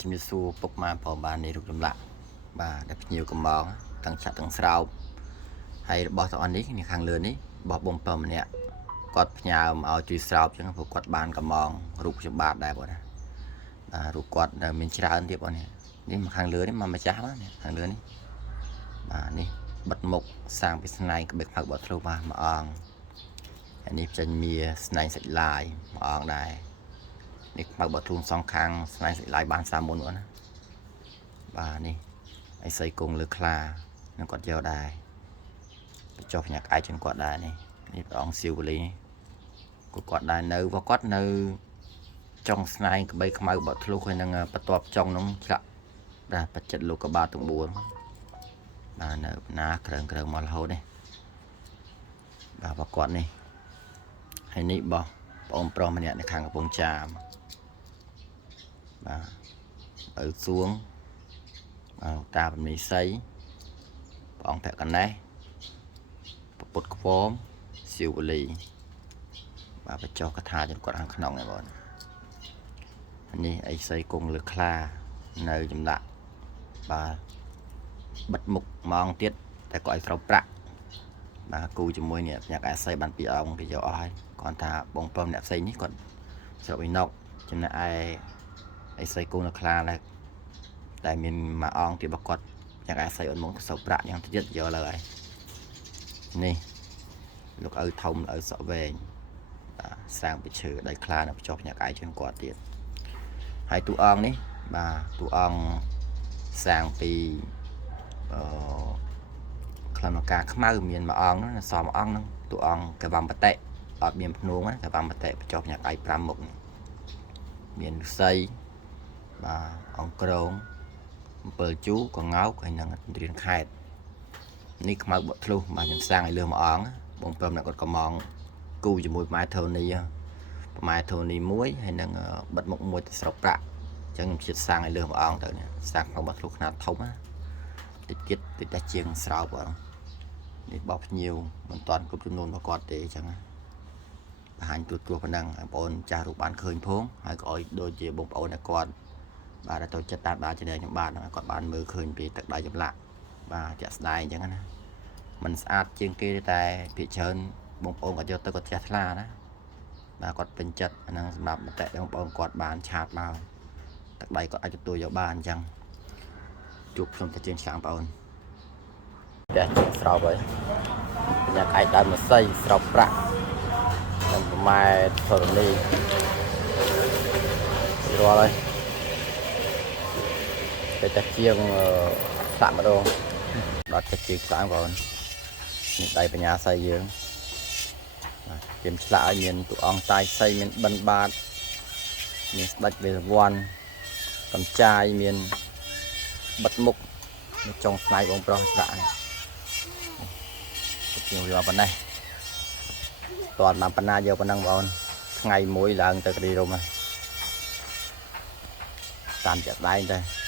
ជំរាបសួរពុកម៉ែបងប្អូននេះរូបចម្លាក់បាទដែលភ្ញៀវកំងទាំងឆាត់ទាំងស្រោបហើយរបស់ទាំងអស់នេះនៅខាងលើនេះរបស់បងប្អូនម្នាក់គាត់ផ្ញើមកឲ្យជួយស្រោបចឹងព្រោះគាត់បានកំងរូបខ្ញុំបាទដែរបងណារូបគាត់មានច្រើនទៀតបងនេះមកខាងលើនេះមកម្ចាស់បាទខាងលើនេះបាទនេះបិទមុខសាងពីស្នែងក្បេកផៅបត់ធ្លុះបាទមួយអង្គហើយនេះចេញមានស្នែងសាច់ឡាយមួយអង្គដែរនេះខ្មៅបត់ធ្លុងសងខាងស្នែងសាច់ឡាយបានសាមុនណាបាទនេះអីសីគង់លើខ្លានឹងគាត់យកដែរចុះផ្ញើក្អែកជូនគាត់ដែរនេះព្រះអង្គសៀវវលីគាត់ដែរនៅគាត់នៅចុងស្នែងក្បីខ្មៅបត់ធ្លុះហើយនឹងបន្ទាប់ចុងនោះឆ្លាក់បាទបច្ចិតលោកកបាទាំង4បាទនៅណាក្រឹងមករហូតនេះបាទគាត់នេះហើយនេះបងប្អូនប្រុសម្នាក់នៅខាងកំពង់ចាមបាទឪសួងតាបមីស័យព្រះអង្គភក្កណេះពុទ្ធខ្វមសៀវវលីបាទបញ្ចុះកថាជូនគាត់ខាងក្នុងឯបងនេះអីសីគង់លើខ្លានៅចម្លាក់បាទបិទមុខម៉ងទៀតតែគាត់ឲ្យត្រូវប្រាក់បាទគូជាមួយនេះញ៉ាក់អាស័យបាន2អង្គគេយកអស់ហើយគាត់ថាបងប្រុសអ្នកផ្សេងនេះគាត់ស្រុកអ៊ីណុកចំណែកឯអីសីគង់នៅខ្លាដែរតែមានមួយអង្គទៀតរបស់គាត់ញ៉ាក់អាស័យអត់មកសោប្រាក់យ៉ាងទៀតយកលើហើយនេះលោកឪធំឪសក់វែងបាទសាងពីឈើដៃខ្លានៅចុះញ៉ាក់អាយជូនគាត់ទៀតហើយតួអង្គនេះបាទតួអង្គសាងពីក្លំការខ្មៅមានមួយអង្គហ្នឹងសមមួយអង្គហ្នឹងតួអង្គកវ៉ាំបតិអត់មានភ្នួងណាកវ៉ាំបតិចុះញ៉ាក់អាយ5មុខមានស័យបាទអង្គក្រង7ជូកងោកហើយនឹងរៀនខេតនេះខ្មៅបត់ធ្លុះបាទខ្ញុំសាងឲ្យលើមួយអង្គបងប្រុសអ្នកគាត់កំងគូជាមួយម៉ែធូនីម៉ែធូនីមួយហើយនឹងបិទមុខមួយទៅស្រុកប្រាក់អញ្ចឹងខ្ញុំជិតសាងឲ្យលើមួយអង្គទៅនេះសាងខ្មៅបត់ធ្លុះខ្នាតធំណាតិចទៀតតិចតែជាងស្រោបបងនេះបោះភ្ញៀវមិនតាន់គ្រប់ចំនួនរបស់គាត់ទេអញ្ចឹងបង្ហាញទូប៉ុណ្ណឹងបងប្អូនចាស់រូបបានឃើញផងហើយក៏ឲ្យដូចជាបងប្អូនអ្នកគាត់បាទទៅចិត្តតាមបាទចំណេះខ្ញុំបាទគាត់បានមើលឃើញពីទឹកដៃចម្លាក់បាទជាក់ស្ដែងអញ្ចឹងណាมันស្អាតជាងគេតែភាគច្រើនបងប្អូនគាត់យកទៅគាត់ជ្រះថ្លាណាបាទគាត់ពេញចិត្តអាហ្នឹងសម្រាប់មតិបងប្អូនគាត់បានឆាតមកទឹកដៃគាត់អាចទទួលយកបានអញ្ចឹងជួបខ្ញុំទៅជាងឆ្លាងបងប្អូនតែជាងស្រោបហើយញ៉ាំឯកដើមស័យស្រោបប្រាក់និងម៉ែធរណីរាល់ហើយតែជាងឆ្លាក់ម្ដងដល់តែជាងឆ្លាក់បងប្អូននេះដៃបញ្ញាស័យយើងទៀមឆ្លាក់ឲ្យមានតួអង្គតាយស័យមានបិណ្ឌបាតមានស្ដេចវេរវ័នកំចាយមានបិទមុខចុងស្នែងបងប្រុសឆ្លាក់ជាងវាប៉ុណ្ណេះតើបានប៉ុណ្ណាយកប៉ុណ្ណឹងបងប្អូនថ្ងៃមួយឡើងទៅក្តីរុំតាមចាក់ដៃទៅ